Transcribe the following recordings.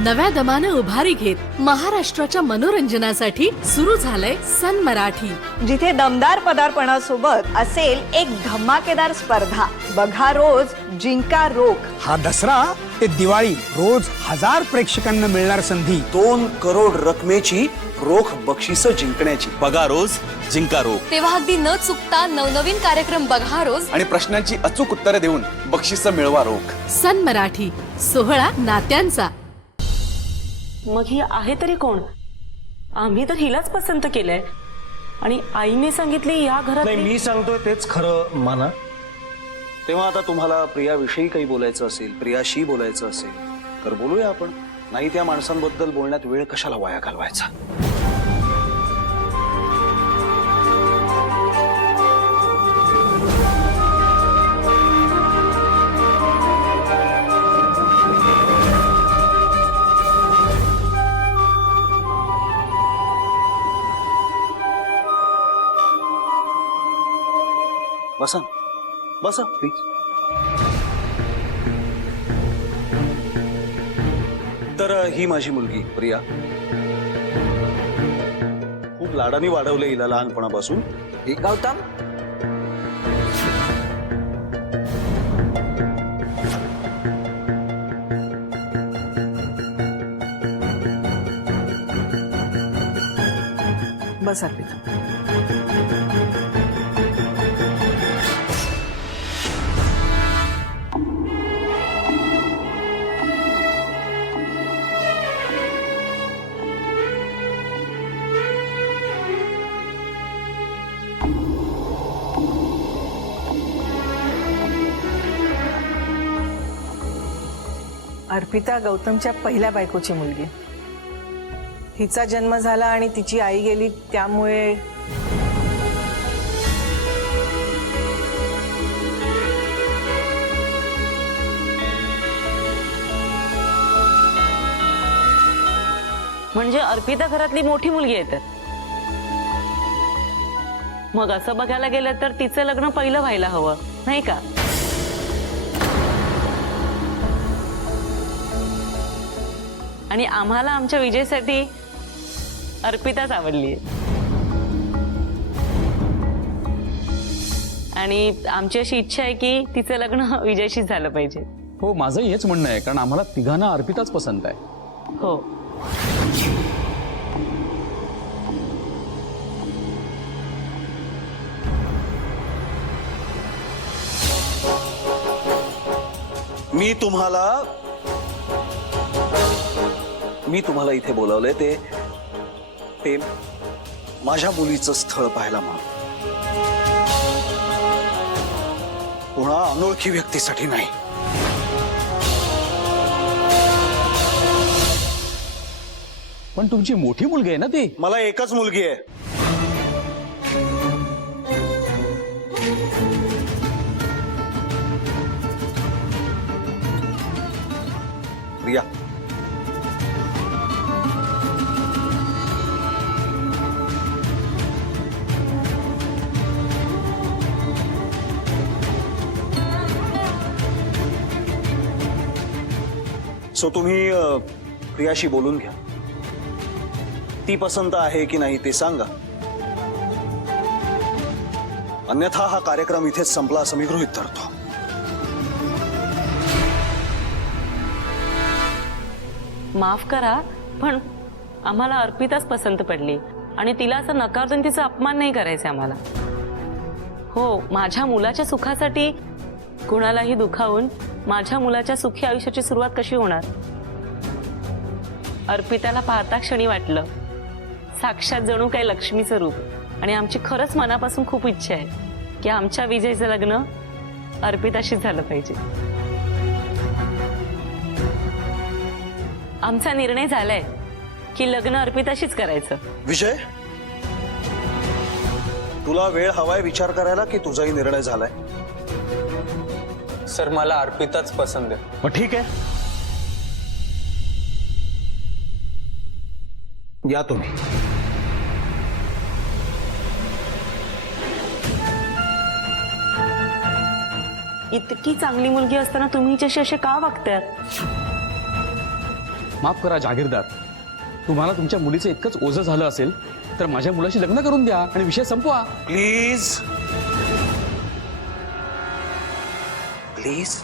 नव्या दमानं उभारी घेत महाराष्ट्राच्या मनोरंजनासाठी सुरू झालंय सन मराठी, जिथे दमदार पदार्पणासोबत असेल एक धमाकेदार स्पर्धा. बघा रोज, जिंका रोख. हा दसरा ते दिवाळी रोज 1000 प्रेक्षकांना मिळणार संधी. 2 करोड रकमेची रोख बक्षिसं जिंकण्याची. बघा रोज, जिंका रोख. तेव्हा अगदी न चुकता नवनवीन कार्यक्रम बघा रोज आणि प्रश्नांची अचूक उत्तरे देऊन बक्षिसं मिळवा रोख. सन मराठी, सोहळा नात्यांचा. मग ही आहे तरी कोण? आम्ही तर हिलाच पसंत केलंय आणि आईने सांगितली या घरात. नाही, मी सांगतोय तेच खरं माना. तेव्हा आता तुम्हाला प्रियाविषयी काही बोलायचं असेल, प्रियाशी बोलायचं असेल तर बोलूया आपण. नाही त्या माणसांबद्दल बोलण्यात वेळ कशाला वाया घालवायचा. बसा बसा प्लीज. तर ही माझी मुलगी प्रिया. खूप लाडाने वाढवले हिला लहानपणापासून. गौतम, बस अर्पिता. अर्पिता गौतमच्या पहिल्या बायकोची मुलगी. हिचा जन्म झाला आणि तिची आई गेली, त्यामुळे म्हणजे अर्पिता घरातली मोठी मुलगी आहे. तर मग असं बघायला गेलं तर तिचं लग्न पहिलं व्हायला हवं, नाही का? आणि आम्हाला आमच्या विजयसाठी अर्पिताच आवडली आणि आमची अशी इच्छा आहे की तिचं लग्न विजयशीच झालं पाहिजे. हो, माझंही हेच म्हणणं आहे, कारण आम्हाला तिघांना अर्पिताच पसंत आहे. हो. मी तुम्हाला इथे बोलावलंय ते माझ्या मुलीचं स्थळ पाहायला म्हणून. कोणा अनोळखी व्यक्तीसाठी नाही. पण तुमची मोठी मुलगी आहे ना ती. मला एकच मुलगी आहे. प्रिया. सो तुम्ही प्रियाशी बोलून घ्या. ती पसंत आहे की नाही ते सांगा. अन्यथा हा कार्यक्रम इथेच संपला असं मी गृहीत धरतो. माफ करा, पण आम्हाला अर्पिताच पसंत पडली आणि तिला असं नकार देऊन तिचा अपमान नाही करायचा आम्हाला. हो, माझ्या मुलाच्या सुखासाठी कुणालाही दुखावून माझ्या मुलाच्या सुखी आयुष्याची सुरुवात कशी होणार? अर्पिताला पाहता क्षणी वाटलं साक्षात जणू काही लक्ष्मीचं रूप. आणि आमची खरंच मनापासून खूप इच्छा आहे की आमच्या विजयचं लग्न अर्पिताशीच झालं पाहिजे. आमचा निर्णय झालाय की लग्न अर्पिताशीच करायचं. विजय, तुला वेळ हवाय विचार करायला की तुझाही निर्णय झालाय? सर, मला अर्पिताच पसंत आहे. मग ठीक आहे, या तुम्ही. इतकी चांगली मुलगी असताना तुम्ही हिच्याशी असे का वागताय? माफ करा जागीरदार, तुम्हाला तुमच्या मुलीचं इतकंच ओझं झालं असेल तर माझ्या मुलाशी लग्न करून द्या आणि विषय संपवा. Please please.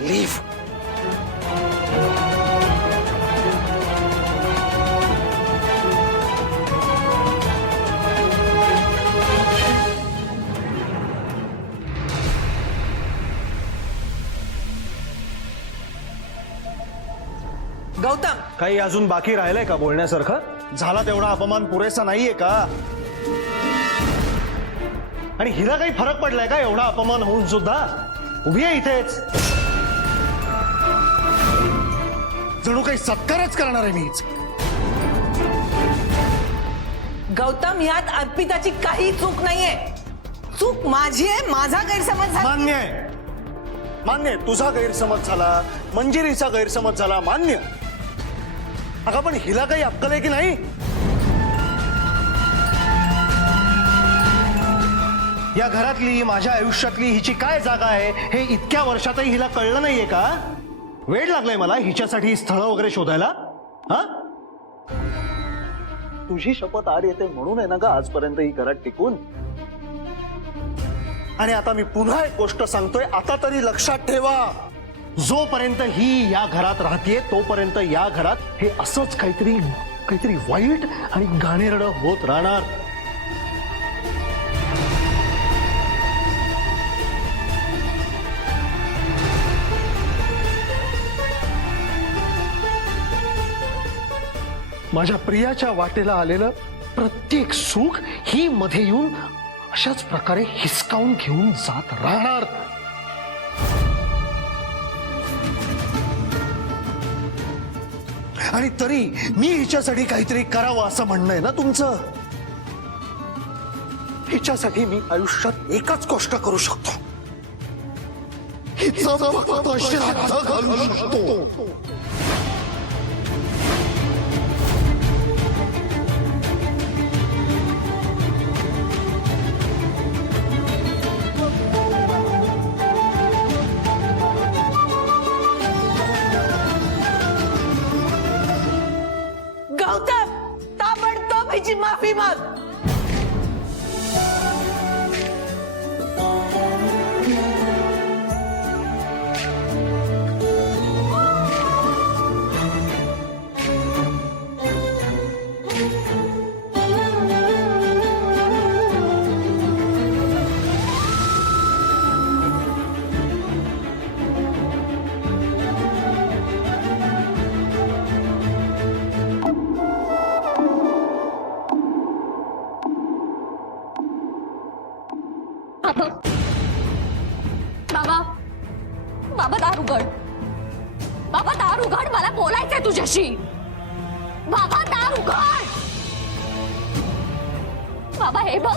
लीव. गौतम, काही अजून बाकी राहिलंय का बोलण्यासारखं? झाला तेवढा अपमान पुरेसा नाहीये का? आणि हिला काही फरक पडलाय का एवढा अपमान होऊन सुद्धा? उभी आहे इथेच, जणू काही सत्कारच करणार आहे मीच. गौतम, यात अर्पिताची काही चूक नाहीये. चूक माझी आहे, माझा गैरसमज झाला. मान्य आहे, मान्य आहे. तुझा गैरसमज झाला, मंजिरीचा गैरसमज झाला, मान्य. अगं पण हिला काही अक्कल आहे की नाही? या घरातली, माझ्या आयुष्यातली हिची काय जागा आहे हे इतक्या वर्षातही हिला कळलं नाहीये का? वेळ लागलाय मला हिच्यासाठी स्थळं वगैरे शोधायला. हा, तुझी शपथ आड येते म्हणून आहे ना ग आजपर्यंत ही घरात टिकून. आणि आता मी पुन्हा एक गोष्ट सांगतोय, आता तरी लक्षात ठेवा, जोपर्यंत ही या घरात राहतेय तोपर्यंत या घरात हे असंच काहीतरी वाईट आणि घाणेरडं होत राहणार. माझ्या प्रियाच्या वाटेला आलेलं प्रत्येक सुख ही मध्ये येऊन अशाच प्रकारे हिसकावून घेऊन जात राहणार. आणि तरी मी हिच्यासाठी काहीतरी करावं असं म्हणणं आहे ना तुमचं? हिच्यासाठी मी आयुष्यात एकच गोष्ट करू शकतो, हिचं फक्त श्राद्ध घालू शकतो. गौतम, ताबडतोब हिची माफी माग. बाबा, बाबा दार उघड. बाबा दार उघड, मला बोलायचंय तुझ्याशी. बाबा दार उघड. बाबा हे बघ,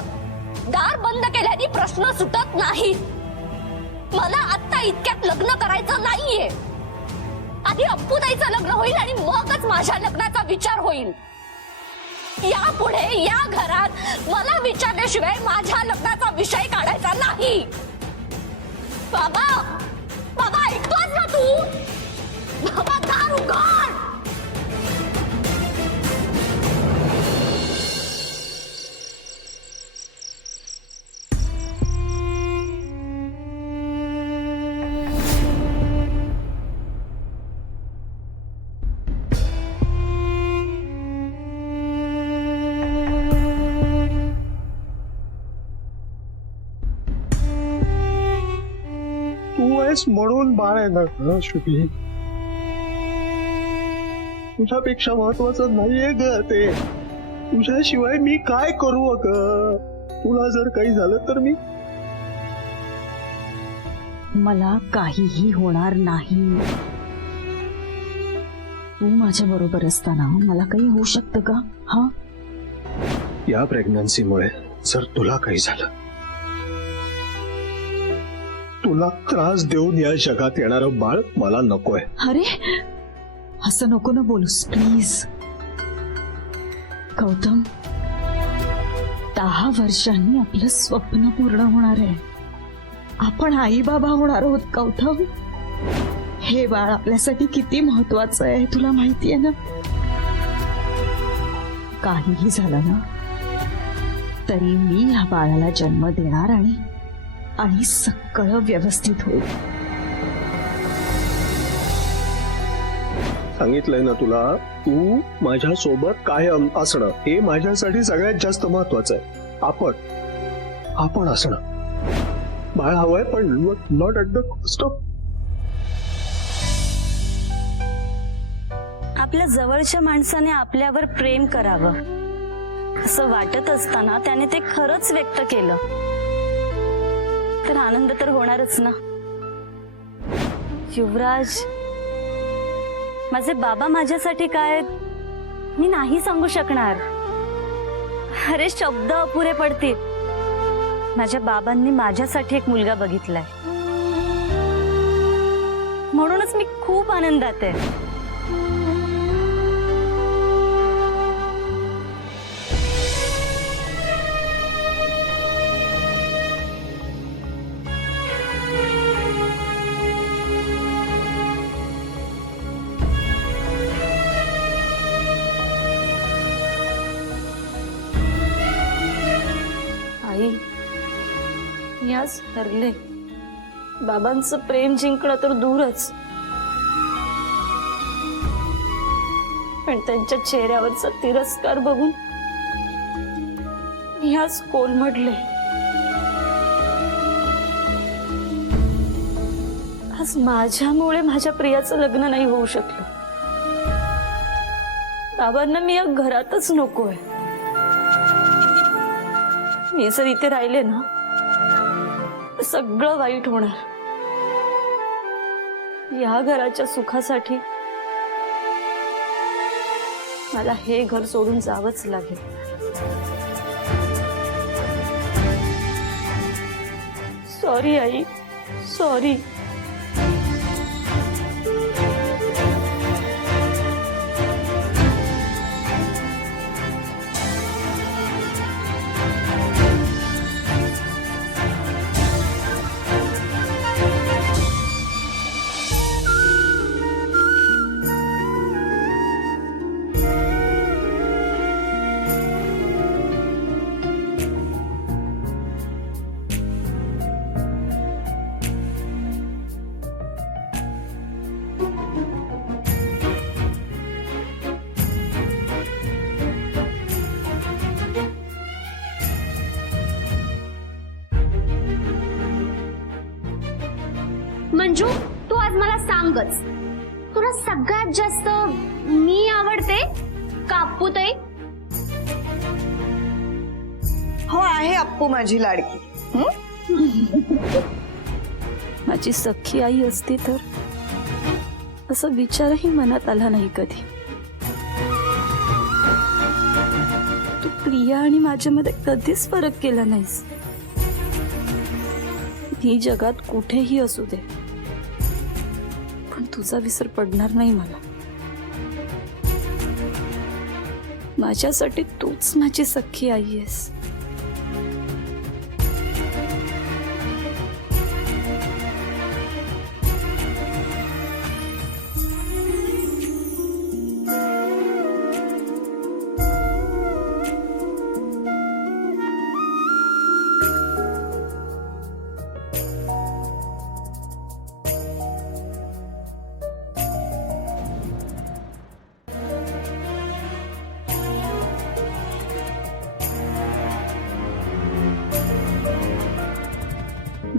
दार बंद केल्याने प्रश्न सुटत नाही. मला आता इतक्यात लग्न करायचं नाहीये. आधी अप्पूताईचं लग्न होईल आणि मगच माझ्या लग्नाचा विचार होईल. यापुढे या घरात मला विचारल्याशिवाय माझ्या लग्नाचा विषय काढायचा नाही. बाबा, बाबा ऐकतोस ना तू? बाबा दार उघड. तू आहेस म्हणून बाळ आहे ना शुभी. तुझ्यापेक्षा महत्वाचं नाहीये ग ते. तुझ्याशिवाय मी काय करू अग? तुला जर काही झालं तर मी. मला काहीही होणार नाही. तू माझ्या बरोबर असताना मला काही होऊ शकतं का? हा, या प्रेग्नन्सीमुळे जर तुला काही झालं, तुला त्रास देऊन या जगात येणारं बाळ मला नकोय. अरे असं नको ना बोलूस प्लीज. गौतम, 10 वर्षांनी आपलं स्वप्न पूर्ण होणार आहे. आपण आई बाबा होणार आहोत गौतम. हे बाळ आपल्यासाठी किती महत्वाचं आहे तुला माहितीये ना. काहीही झालं ना तरी मी ह्या बाळाला जन्म देणार आणि सगळं व्यवस्थित होईल. सांगितलंय ना तुला, तू माझ्या सोबत कायम असणं हे माझ्यासाठी सगळ्यात जास्त महत्वाचं आहे. आपण असणं. बाळ हवंय पण not at the cost of. आपल्या जवळच्या माणसाने आपल्यावर प्रेम करावं असं वाटत असताना त्याने ते खरंच व्यक्त केलं तर आनंद तर होणारच ना. युवराज, माझे बाबा माझ्यासाठी काय मी नाही सांगू शकणार. अरे शब्द अपुरे पडतील. माझ्या बाबांनी माझ्यासाठी एक मुलगा बघितलाय म्हणूनच मी खूप आनंदात आहे. आई, मी आज हरले. बाबांचं प्रेम जिंकणं तर दूरच, पण त्यांच्या चेहऱ्यावरचा तिरस्कार बघून मी आज कोलमडले. आज माझ्यामुळे माझ्या प्रियाचं लग्न नाही होऊ शकलं. बाबांना मी या घरातच नकोय. मी जर इथे राहिले ना सगळं वाईट होणार. या घराच्या सुखासाठी मला हे घर सोडून जावंच लागेल. सॉरी आई, सॉरी. मंजू, तू आज मला सांगच, तुला सगळ्यात जास्त मी आवडते का अप्पूताई? हो, आहे अप्पू माझी लाडकी. माझी सख्खी आई असती तर असा विचारही मनात आला नाही कधी. तू प्रिया आणि माझ्यामध्ये कधीच फरक केला नाहीस. ही जगात कुठेही असू दे पण तुझा विसर पडणार नाही मला. माझ्यासाठी तूच माझी सख्खी आई आहेस.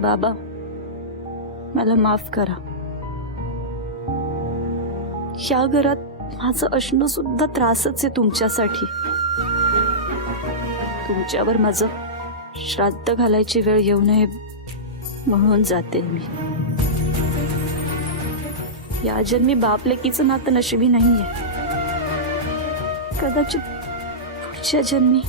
बाबा, मला माफ करा. या घरात माझं असणं सुद्धा त्रासच आहे तुमच्यासाठी. तुमच्यावर माझं श्राद्ध घालायची वेळ येऊ नये म्हणून जाते मी. या जन्मी बाप लेकीचं नातं नशिबी नाहीये. कदाचित पुढच्या जन्मी.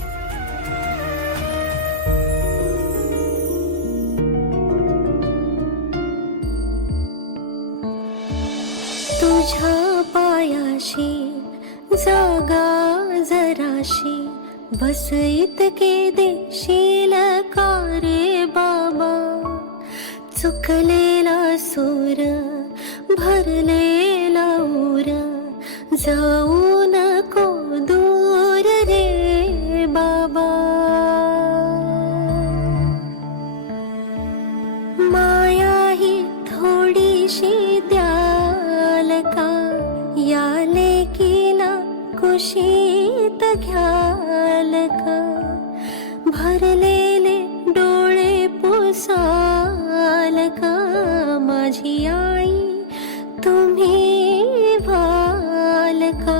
तुझ्या पायाशी जागा जराशी बस इतके देशील का रे बाबा, चुकलेला सूर भरलेला उर, जाऊ नको दूर रे बाबा. माया ही थोडीशी द्याल का, या लेकीला कुशीत घ्याल का, भरलेले डोळे पुसाल का, माझी आई तुम्ही व्हाल का.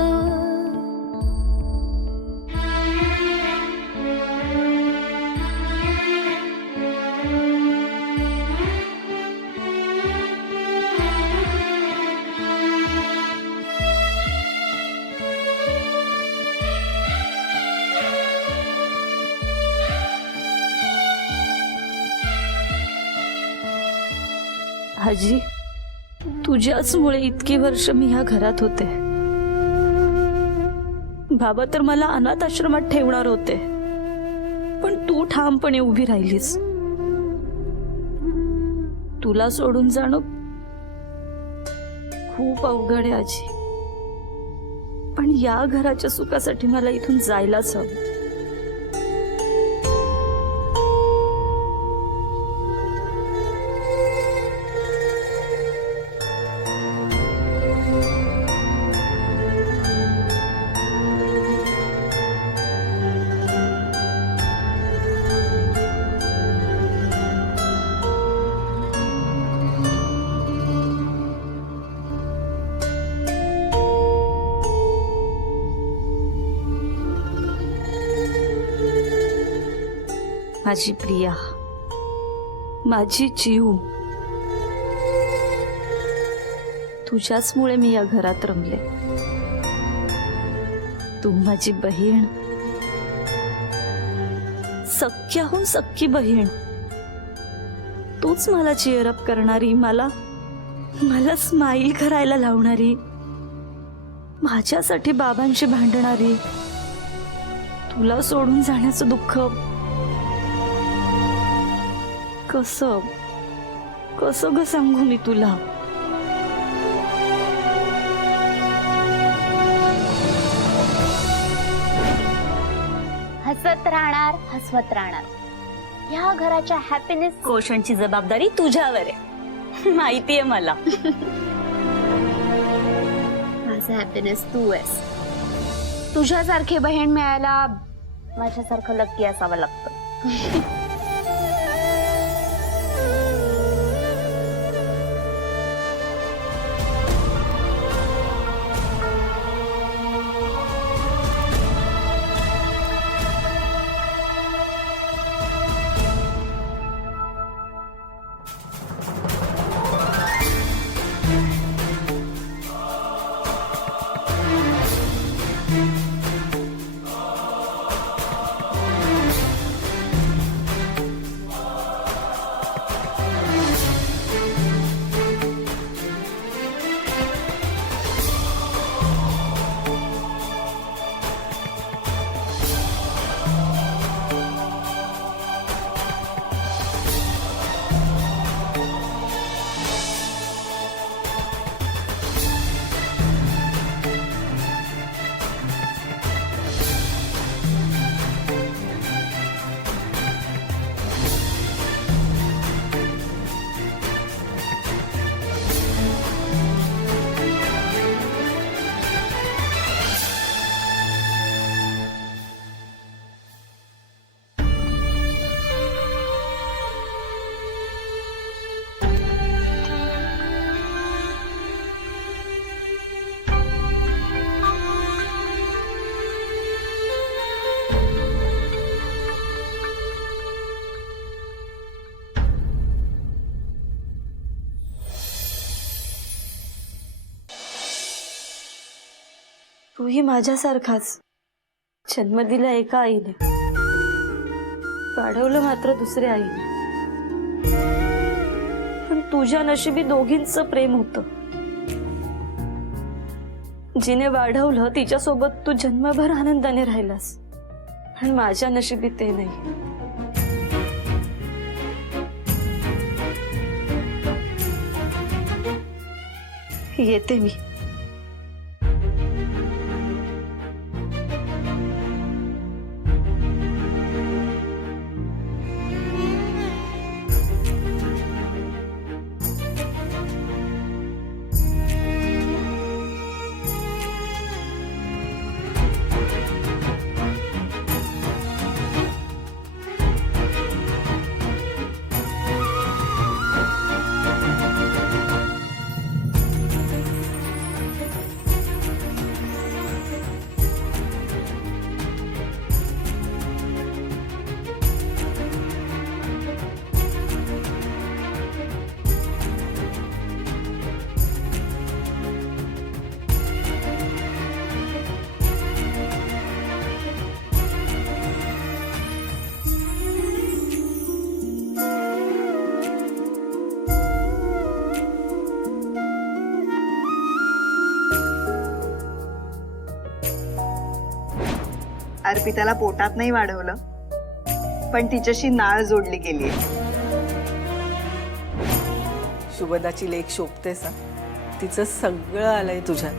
आजी, तुझ्याचमुळे इतकी वर्ष मी ह्या घरात होते. बाबा तर मला अनाथ आश्रमात ठेवणार होते, पण तू ठामपणे उभी राहिलीस. तुला सोडून जाणं खूप अवघड आहे आजी, पण या घराच्या सुखासाठी मला इथून जायलाच हवं. माझी प्रिया, माझी जीव, तुझ्याचमुळे मी या घरात रमले. तू माझी बहीण, सख्याहून सख्खी बहीण. तूच मला चीअरअप करणारी, मला स्माईल करायला लावणारी, माझ्यासाठी बाबांशी भांडणारी. तुला सोडून जाण्याचं दुःख कसं ग सांगू मी तुला. हसत राहणार, हसवत राहणार. ह्या घराच्या हॅपीनेस कोशणची जबाबदारी तुझ्यावर आहे, माहितीये मला. माझा हॅपीनेस तू आहेस. तुझ्यासारखी बहीण मिळायला माझ्यासारखं लक्की असावं लागतं. तूही माझ्यासारखाच जन्म दिला एका आईने, वाढवलं मात्र दुसऱ्या आईने. पण तुझ्या नशिबी दोघींचं प्रेम होतं. जिने वाढवलं तिच्यासोबत तू जन्मभर आनंदाने राहिलास, आणि माझ्या नशिबी ते नाही. येते मी. अर्पिताला पोटात नाही वाढवलं, पण तिच्याशी नाळ जोडली गेली. शुभदाची लेख शोभतेस. तिचं सगळं आलंय तुझ्यात.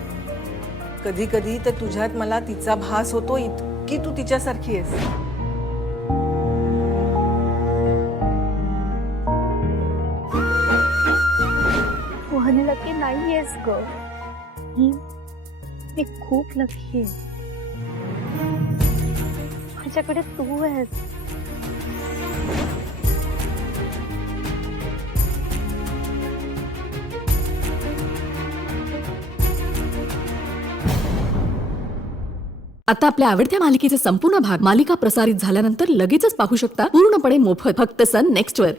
कधी कधी तर तुझ्यात मला तिचा भास होतो, इतकी तू तिच्यासारखी आहेस. तू लकी नाहीयेस ग. मी खूप लकी आहे. माझ्याकडे तू आहेस. आता आपल्या आवडत्या मालिकेचे संपूर्ण भाग मालिका प्रसारित झाल्यानंतर लगेचच पाहू शकता पूर्णपणे मोफत फक्त सन नेक्स्ट वर.